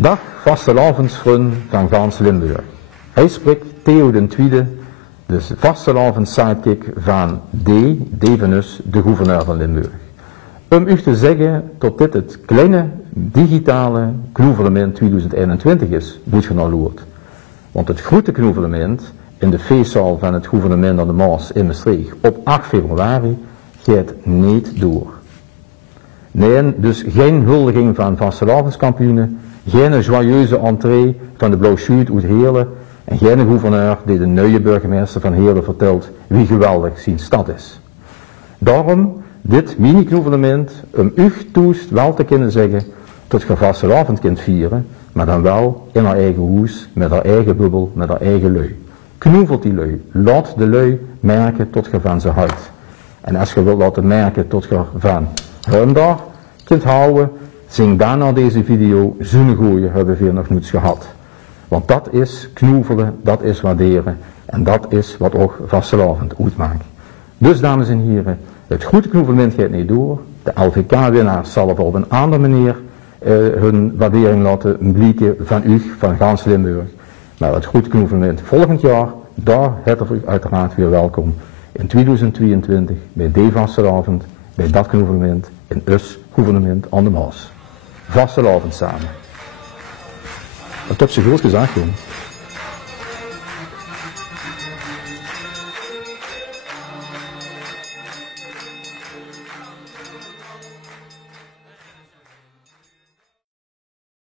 Dag vastelavondsvrienden van gans Limburg. Hij spreekt Theo II, de vastelavond sidekick van D. Devenus, de gouverneur van Limburg. Om u te zeggen dat dit het kleine digitale gouvernement 2021 is, moet je nou loert. Want het grote gouvernement in de feestzaal van het gouvernement aan de Maas in Maastricht op 8 februari gaat niet door. Nee, dus geen huldiging van vastelavondskampioenen, geen joyeuze entree van de Blauw Schuut uit Heerlen en geen gouverneur die de nieuwe burgemeester van Heerlen vertelt wie geweldig zijn stad is. Daarom dit mini-gouvernement om u toest wel te kunnen zeggen dat je vastelavond kunt vieren, maar dan wel in haar eigen huis, met haar eigen bubbel, met haar eigen lui. Knoevelt die lui, laat de lui merken tot je van ze houdt. En als je wilt laten merken tot je van hun daar kunt houden, zing dan naar deze video, zo'n goeie hebben we hier nog niets gehad. Want dat is knoevelen, dat is waarderen en dat is wat ook vastelavond uitmaakt. Dus dames en heren, het goede knoevelement gaat niet door. De LVK-winnaars zal op een andere manier hun waardering laten blijken van u, van gans Limburg. Maar het goede knoevelement volgend jaar, daar het u uiteraard weer welkom. In 2022 bij D vastelavond, bij dat knoevelement in us gouvernement aan de Maas. Vastelavond samen. Dat heb ze groot gezegd, jongen.